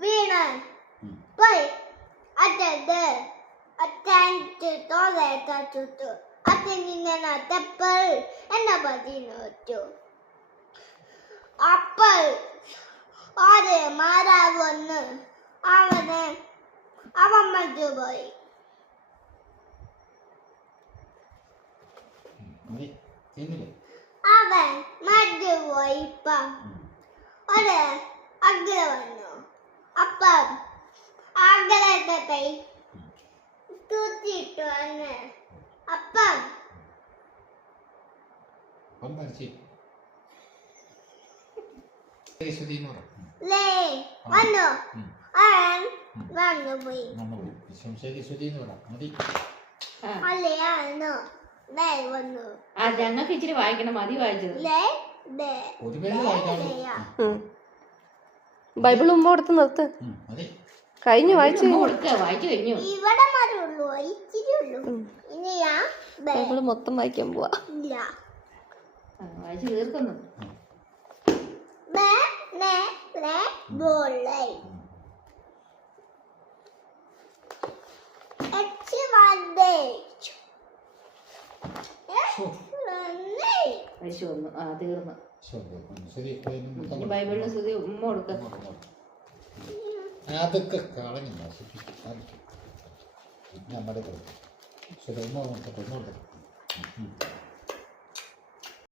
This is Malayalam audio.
വീണ് പോയി. അച്ഛൻ എന്നെ പറ്റി നോറ്റു. അപ്പോൾ ഒരു മാതാവ് വന്ന് അവൻ മറ്റുപോയി. അവൻ മറ്റുപോയി. ഇപ്പം ഒരു അഗ്ര വന്നു. അപ്പം അഗ്രത്തെ പോയി തൂത്തിട്ടു വന്ന്. അപ്പം വന്നു. അവൻ വന്നുപോയി. ഞങ്ങൾക്ക് ഇച്ചിരി വായിക്കണം. മതി വായിച്ചത്. ബൈബിൾ മുമ്പ് കൊടുത്ത് നിർത്ത്. കഴിഞ്ഞു വായിച്ചു കഴിഞ്ഞു. ഇവിടെ മരുള്ളൂ, ഇച്ചിരി ഉള്ളൂ. ബൈബിള് മൊത്തം വായിക്കാൻ പോവാ. വായിച്ചു തീർക്കുന്നു. തീർന്നു. ബൈബിളിന് സ്തുതി ഉമ്മ കൊടുക്ക. അതൊക്കെ കളഞ്ഞു നമ്മുടെ